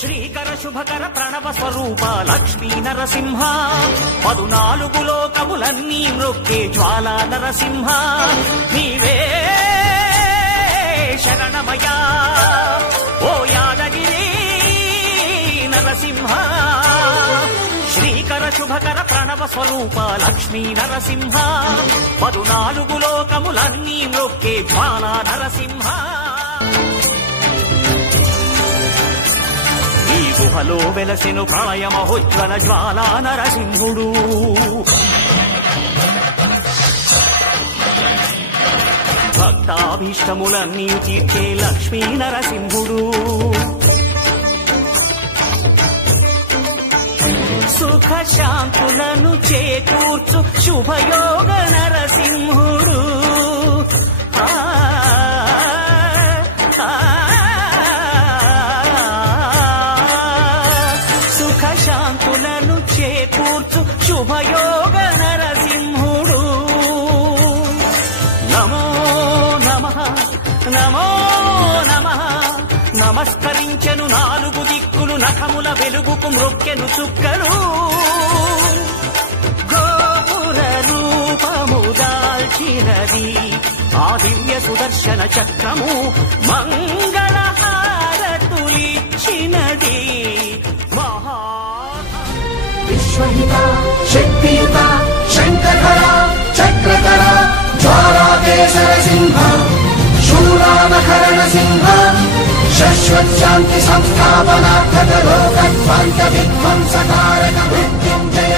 శ్రీకర శుభకర ప్రణవ స్వరూప లక్ష్మీ నరసింహ 14 లోకములన్నీ మృక్కే జ్వాలా నరసింహ నీవే శరణమయా ఓ యాదగిరి నరసింహ శ్రీకర శుభకర ప్రణవ స్వరూప లక్ష్మీ నరసింహ 14 లోకములన్నీ మృక్కే జ్వాలా నరసింహ ఈ గుహలో వెలసెను ప్రళయ మహోజ్వల జ్వాలా నరసింహుడు భక్తాభీష్టములన్నీ తీర్చే లక్ష్మీ నరసింహుడు సుఖ శాంతులను చేకూర్చు శుభయోగ నరసింహుడు సుఖ శాంతులను చేకూర్చు శుభయోగ నరసింహుడు నమో నమః నమో నమః నమస్కరించెను 4 దిక్కులు నఖముల వెలుగుకు మ్రొక్కెను చుక్కలు గోపుర రూపము దాల్చినది ఆ దివ్య సుదర్శన చక్రము మంగళ హారతులిచ్చినది విశ్వహిత శక్తియుత శంకర చక్రధర జ్వాలాకేశర సింహ శూలానకరణ సింహ శాశ్వత శాంతి సంస్థాపనార్థక లోకధ్వంస విధ్వంసకారక మృత్యుంజయ